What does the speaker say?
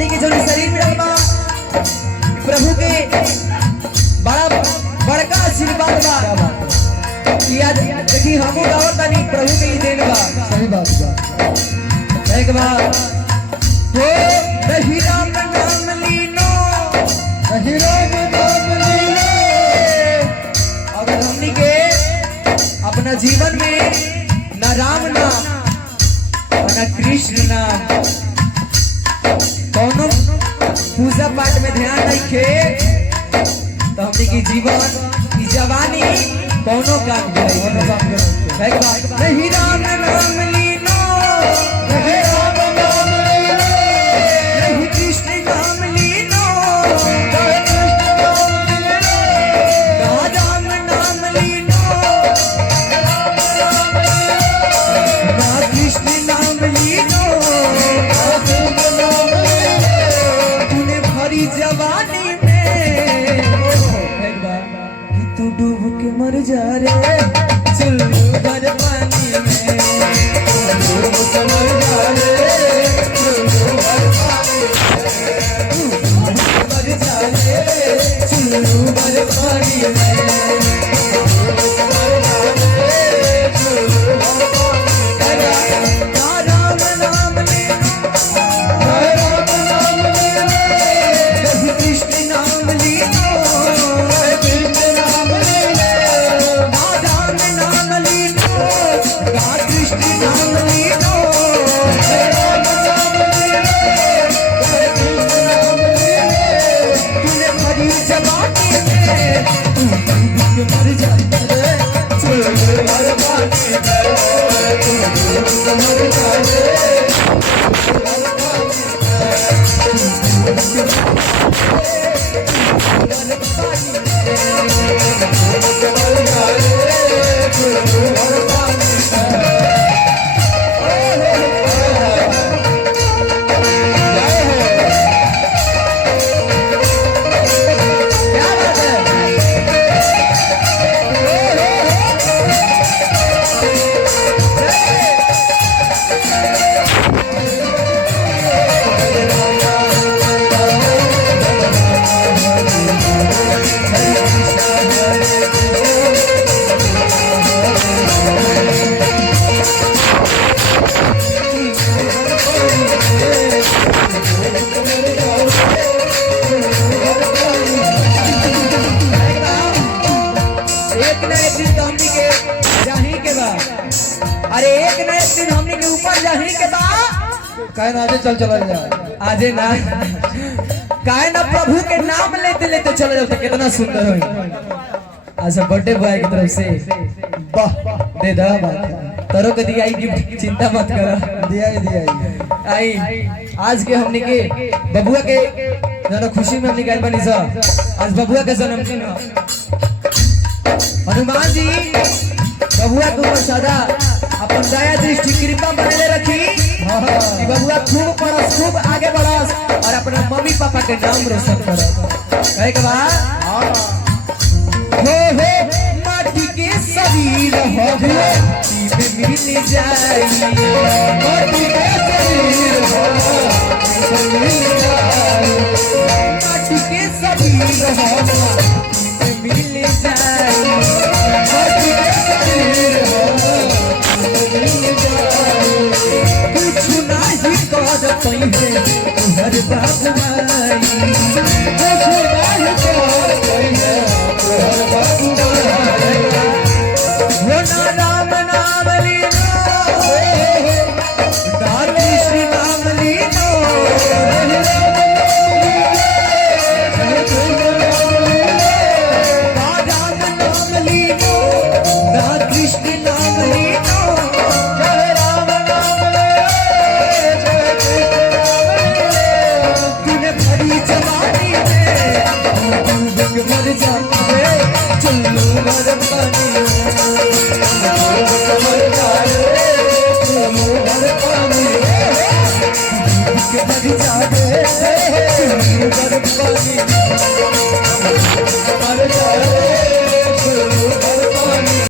हमने के जो शरीर में रखा प्रभु के बड़ा बड़का आशीर्वाद बा। देखी हमू गावत तानी प्रभु के ही देन बा। सही बात बा। एक बार हो नहीं राम नाम लीनो, नहीं राम नाम लीनो। अगर हमनी के अपना जीवन में न राम नाम और न कृष्ण नाम कौनो पूजा पाठ में ध्यान रखे तो हमनी की जीवन की जवानी कौनो काम करे। नहीं राम नाम लीनो, नहीं राम नाम लीनो। नहीं कृष्ण नाम लीनो, नहीं कृष्ण नाम लीनो। ना राम नाम लीनो, ना कृष्ण नाम लीनो। तूने भरी जवानी में कि तू डूब के मर जा रे चुल्लू भर पानी में, डूब के मर जा रे चुल्लू भर पानी में। मर जा रे चुल्लू भर पानी में। ना राम नाम लेना, नहीं राम नाम लीनो। नहीं कृष्ण नाम लीनो, नहीं कृष्ण नाम लीनो। ना राम नाम लीनो, ना कृष्ण नाम लीनो। नहीं राम नाम लीनो। नहीं कृष्ण नाम लीनो। तूने भरी जवानी में तू डूब के मर जा रे चुल्लू भर पानी में। डूब के मर जा रे क्या बात एक न एक दिन तो हमनी के जाही के बा। अरे एक न एक दिन हमनी के ऊपर जाही के बा। कहे ना चल चला जा। आजे ना काहे ना प्रभु के नाम लेते लेते चले जाते कितना सुंदर होई। आज बर्थडे बॉय की तरफ से वाह दे दा बात तरो के दिया गिफ्ट चिंता मत करो दिया ही दिया ही। आई आज के हमनी के बबुआ के जरा खुशी में हमनी गइल बानी सा। आज बबुआ के जन्मदिन है। हनुमान जी बबुआ के ऊपर सदा अपन दया दृष्टि कृपा बनले रखी कि बबुआ खूब पढ़स खूब आगे बढ़स और अपना मम्मी पापा के नाम रोशन करस। कहे के बाद हो माटी के शरीर हो में मिल जाई, माटी के शरीर हो मिल जाई। माटी के शरीर हो में मिल जाई। माटी के शरीर हो मिल जाई। कुछ नहीं कर पइहे तुहर बाबू माई, कुछ नहीं कर पइहे तुहर बाबू माई। हो ना राम नाम लीनो, ना कृष्ण नाम लीनो। ना राम नाम लीनो, ना कृष्ण नाम लीनो। जय राम नाम ले, जय कृष्ण नाम ले। तूने भरी जवानी में डूब के मर जाए चुल्लू भर पानी में। कमर जाए चुल्लू भर पानी में। डूब के मर जाए चुल्लू भर पानी में।